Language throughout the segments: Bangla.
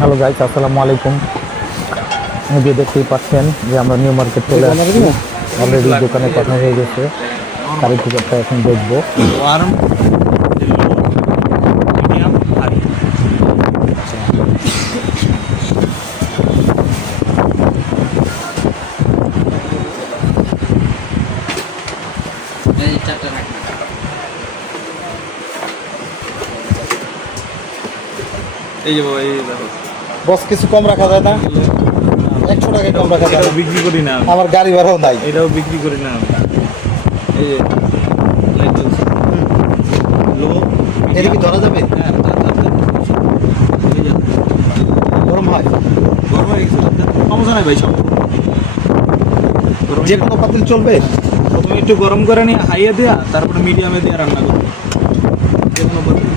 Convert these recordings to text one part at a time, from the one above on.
হ্যালো গাইস, আসসালামু আলাইকুম। যে দেখতেই পাচ্ছেন যে আমরা নিউ মার্কেট চলে আসছি। অলরেডি দোকানে কথা হয়ে গেছে, গাড়ি টিকিটটা এখন দেখবো। এই যে বাবা, এই দেখো বস কিছু কম রাখা যায় না? 100 টাকা কম রাখা যায় এটাও না? বিক্রি করি না আমি। আমার গাড়ি ভাড়াও নাই। এটাও বিক্রি করি না আমি। এই যে লাইট জ্বলছে, লো এটা কি ধরা যাবে? হ্যাঁ, এই যে গরম হয়? গরম হয়ে গেছে, সমস্যা নাই ভাই, সব গরম। যে কোনো পাতিল চলবে? প্রথমে একটু গরম করে নিয়ে হাইয়ে দেয়া, তারপরে মিডিয়ামে দিয়ে রান্না করবো। যে কোনো পাতিল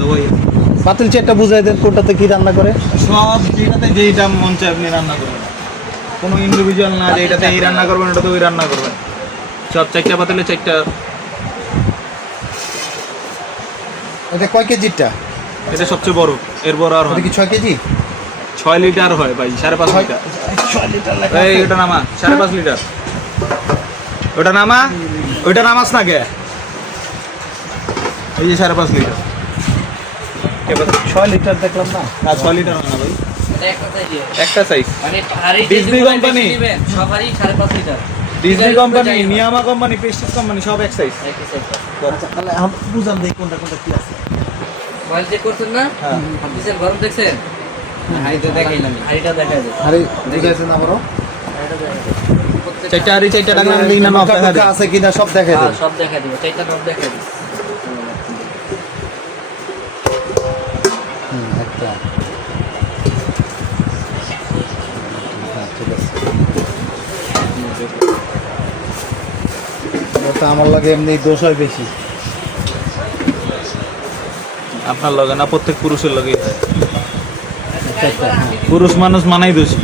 দেওয়াই আছে। পাতিল চেটটা বুঝাই দেন কোনটাতে কি রান্না করে। সব যেটাতে যেইটা মন চায় আপনি রান্না করবেন, কোনো ইন্ডিভিজুয়াল না যে এটাতে এই রান্না করবেন ওটাতে ওই রান্না করবেন। সব 4টা পাতিলে 4টা। এটা কয় কেজিটা? এটা সবচেয়ে বড়, এর বড় আর এটা হয় কি 6 কেজি? 6 লিটার হয় ভাই, 5.5 লিটার। 6 লিটার এই ওটা নামা, 5.5 লিটার। ওটা নামা, ওইটা নামাস না কে? এই যে 5.5 লিটার। 6 লিটার দেখলাম না। আর 6 লিটার হয় না ভাই, একটা সাইজ। মানে ভারী ডিজনি যেগুলো কোম্পানি। বেশি নেবেন, সবারই 5.5 লিটার। ডিজনি কোম্পানি, চাই না। নিয়ামা কোম্পানি, প্রেস্টিজ কোম্পানি সব এক সাইজ। একই size। তাহলে আমি বুঝান দেই কোনটা কোনটা কি আছে। মোবাইল চেক করছেন না? হ্যাঁ। হাদিসের গরম দেখছেন? হাড়িটা দেখাইলাম। হাড়িটা দেখা যায়। আরে বুঝাইছেন আমারও? 4টা হাড়ি 4টা টাকা দিই না, নকশা টকশা আছে কিনা সব দেখাই হ্যাঁ, দেন। সব দেখা দিবে। 4টা নব দেখা দিবে। একটা। হ্যাঁ, ঠিক আছে। এটা আমার লাগে এমনি দোষ হয় বেশি। আপনার লগে না, প্রত্যেক পুরুষের লগেই হয়। একটা, হ্যাঁ। পুরুষ মানুষ মানাই দোষী।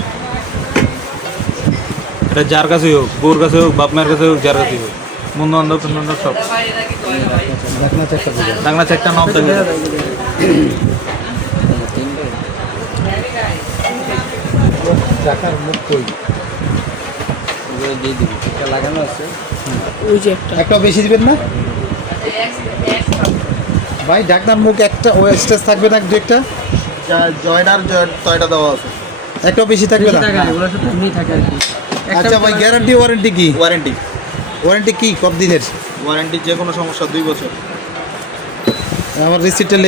এটা যার কাছে হোক, বউর কাছে হোক, বাপ মায়ের কাছে হোক, যার কাছে হোক, বন্ধু বান্ধব বান্ধব সব। দেখনা চেষ্টা করবেন। ডাংলা 4টা নব দেখে টাকার মুখ কই? দিয়ে দিবি। এটা লাগানো আছে। একটা বেশি দিবেন না ভাই? ডাক্তার মুখ একটা ও স্টেজ থাকবে না, দু একটা জয়নার তয়টা দেওয়া আছে। একটাও বেশি থাকবে না। এগুলো শুধু এমনি থাকে আর কি। আচ্ছা ভাই, গ্যারান্টি ওয়ারেন্টি কি? ওয়ারেন্টি, ওয়ারেন্টি কি কত দিনের? ওয়ারেন্টি যে কোনো সমস্যা 2 বছর। আমার রিসিপ্টটা